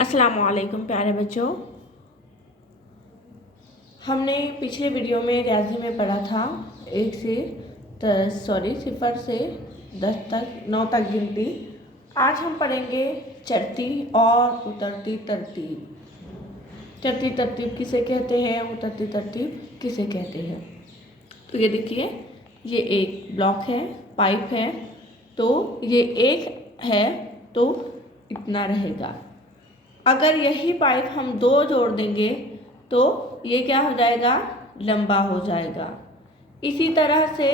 अस्सलामुअलैकुम प्यारे बच्चों। हमने पिछले वीडियो में रियाजी में पढ़ा था 0 से 10 तक 9 तक गिनती। आज हम पढ़ेंगे चढ़ती और उतरती तरतीब। चढ़ती तरतीब किसे कहते हैं, उतरती तरतीब किसे कहते हैं। तो ये देखिए, ये एक ब्लॉक है, पाइप है, तो ये एक है तो इतना रहेगा। अगर यही पाइप हम 2 जोड़ देंगे तो ये क्या हो जाएगा, लंबा हो जाएगा। इसी तरह से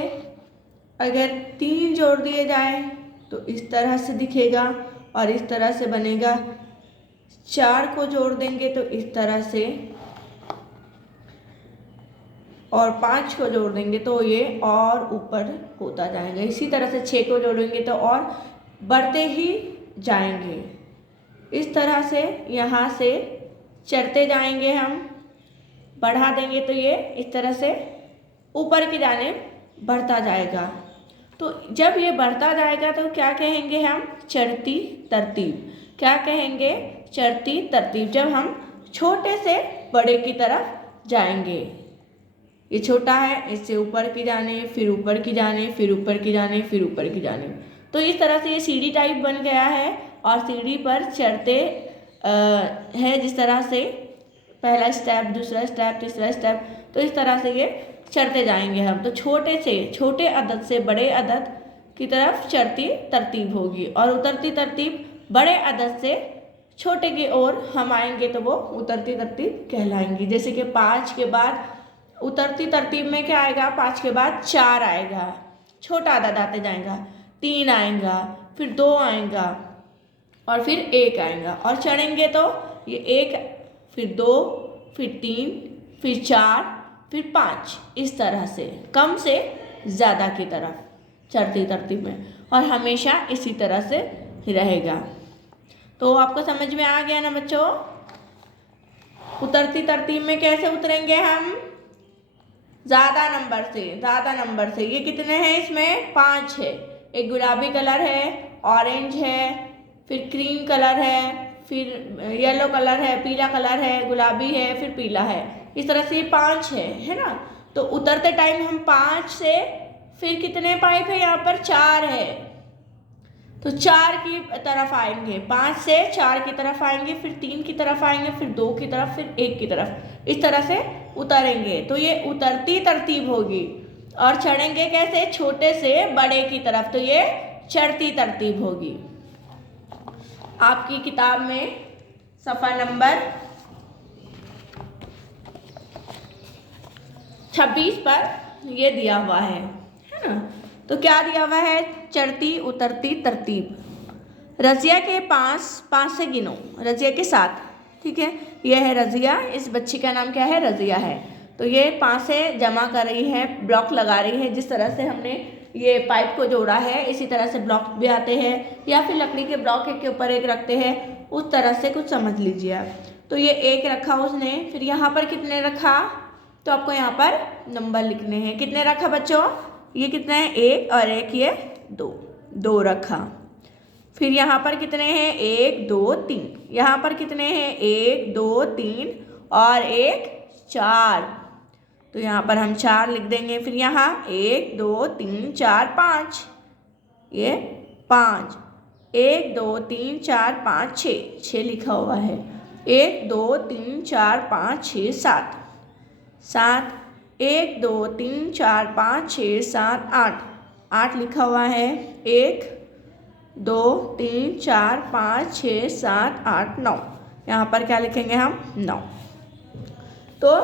अगर 3 जोड़ दिए जाए तो इस तरह से दिखेगा और इस तरह से बनेगा। 4 को जोड़ देंगे तो इस तरह से, और 5 को जोड़ देंगे तो ये और ऊपर होता जाएगा। इसी तरह से 6 को जोड़ेंगे तो और बढ़ते ही जाएंगे। इस तरह से यहाँ से चढ़ते जाएंगे, हम बढ़ा देंगे तो ये इस तरह से ऊपर की जानिब बढ़ता जाएगा। तो जब ये बढ़ता जाएगा तो क्या कहेंगे हम, चढ़ती तरतीब। क्या कहेंगे, चढ़ती तरतीब। जब हम छोटे से बड़े की तरफ जाएंगे, ये छोटा है, इससे ऊपर की जानिब, फिर ऊपर की जानिब, फिर ऊपर की जानिब, फिर ऊपर की जानिब। तो इस तरह से ये सीढ़ी टाइप बन गया है और सीढ़ी पर चढ़ते है जिस तरह से, पहला स्टेप, दूसरा स्टेप, तीसरा स्टेप, तो इस तरह से ये चढ़ते जाएंगे हम। तो छोटे से छोटे अदद से बड़े अदद की तरफ चढ़ती तरतीब होगी और उतरती तरतीब बड़े अदद से छोटे की ओर हम आएंगे तो वो उतरती तरतीब कहलाएंगी। जैसे कि 5 के बाद उतरती तरतीब में क्या आएगा, 5 के बाद 4 आएगा, छोटा अदद आते जाएगा, 3 आएगा, फिर 2 आएगा और फिर 1 आएगा। और चढ़ेंगे तो ये 1, फिर 2, फिर 3, फिर 4, फिर 5, इस तरह से कम से ज़्यादा की तरफ चढ़ती तरतीब में, और हमेशा इसी तरह से रहेगा। तो आपको समझ में आ गया ना बच्चों। उतरती तरतीब में कैसे उतरेंगे हम, ज़्यादा नंबर से। ये कितने हैं, इसमें 5 है। एक गुलाबी कलर है, ऑरेंज है, फिर क्रीम कलर है, फिर येलो कलर है, पीला कलर है, गुलाबी है, फिर पीला है। इस तरह से ये 5 है ना। तो उतरते टाइम हम 5 से फिर कितने पाइप है, यहाँ पर 4 है, तो 4 की तरफ आएंगे। 5 से 4 की तरफ आएंगे, फिर 3 की तरफ आएंगे, फिर 2 की तरफ, फिर 1 की तरफ, इस तरह से उतरेंगे। तो ये उतरती तरतीब होगी। और चढ़ेंगे कैसे, छोटे से बड़े की तरफ, तो ये चढ़ती तरतीब होगी। आपकी किताब में सफ़ा नंबर 26 पर ये दिया हुआ है ना। तो क्या दिया हुआ है, चढ़ती उतरती तरतीब। रज़िया के 5 से गिनो, रज़िया के 7, ठीक है। ये है रज़िया, इस बच्ची का नाम क्या है, रज़िया है। तो ये 5 से जमा कर रही है, ब्लॉक लगा रही है। जिस तरह से हमने ये पाइप को जोड़ा है, इसी तरह से ब्लॉक भी आते हैं, या फिर लकड़ी के ब्लॉक एक के ऊपर एक रखते हैं, उस तरह से कुछ समझ लीजिए आप। तो ये 1 रखा उसने, फिर यहाँ पर कितने रखा, तो आपको यहाँ पर नंबर लिखने हैं। कितने रखा बच्चों, ये कितने हैं, 1 और 1 ये 2 रखा। फिर यहाँ पर कितने हैं, 1 2 3, यहाँ पर कितने हैं, 1 2 3 और 1 4, तो यहाँ पर हम 4 लिख देंगे। फिर यहाँ 1 2 3 4 5, ये 5, 1 2 3 4 5 6 लिखा हुआ है। 1 2 3 4 5 6 7, 1 2 3 4 5 6 7 8 लिखा हुआ है। 1 2 3 4 5 6 7 8 9, यहाँ पर क्या लिखेंगे हम, 9। तो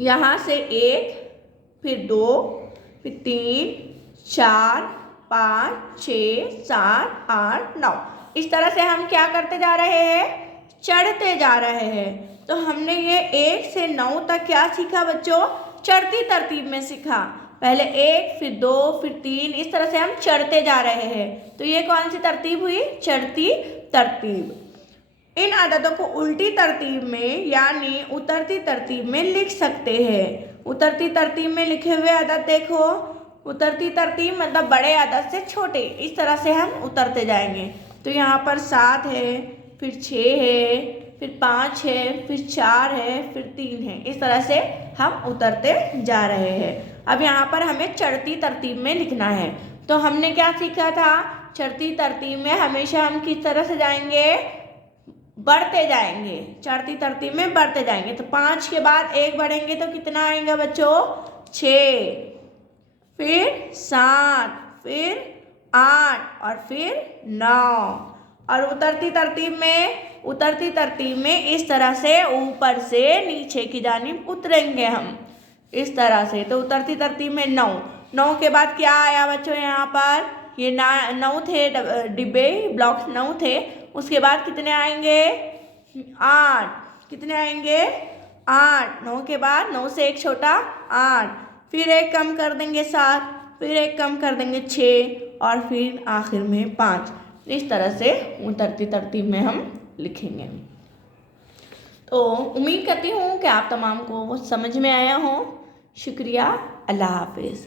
यहाँ से 1, फिर 2, फिर 3 4 5 6 7 8 9, इस तरह से हम क्या करते जा रहे हैं, चढ़ते जा रहे हैं। तो हमने ये 1 से 9 तक क्या सीखा बच्चों, चढ़ती तरतीब में सीखा। पहले 1, फिर 2, फिर 3, इस तरह से हम चढ़ते जा रहे हैं। तो ये कौन सी तरतीब हुई, चढ़ती तरतीब। इन अददों को उल्टी तरतीब में यानी उतरती तरतीब में लिख सकते हैं। उतरती तरतीब में लिखे हुए अदद देखो, उतरती तरतीब मतलब बड़े अदद से छोटे, इस तरह से हम उतरते जाएंगे। तो यहाँ पर 7 है, फिर 6 है, फिर 5 है, फिर 4 है, फिर 3 है। इस तरह से हम उतरते जा रहे हैं। अब यहाँ पर हमें चढ़ती तरतीब में लिखना है। तो हमने क्या सीखा था, चढ़ती तरतीब में हमेशा हम किस तरह से जाएंगे, बढ़ते जाएंगे, चढ़ती तरतीब में बढ़ते जाएंगे। तो 5 के बाद 1 बढ़ेंगे तो कितना आएगा बच्चों, 6, फिर 7, फिर 8 और फिर 9। और उतरती तरतीब में इस तरह से ऊपर से नीचे की जानिब उतरेंगे हम, इस तरह से। तो उतरती तरतीब में 9 के बाद क्या आया बच्चों, यहाँ पर ये 9 थे डिब्बे, ब्लॉक्स 9 थे। उसके बाद कितने आएंगे, 8। कितने आएंगे, 8। 9 के बाद 9 से 1 छोटा 8, फिर 1 कम कर देंगे 7, फिर 1 कम कर देंगे 6 और फिर आखिर में 5। इस तरह से उतरती तरतीब में हम लिखेंगे। तो उम्मीद करती हूँ कि आप तमाम को समझ में आया हो। शुक्रिया, अल्लाह हाफिज़।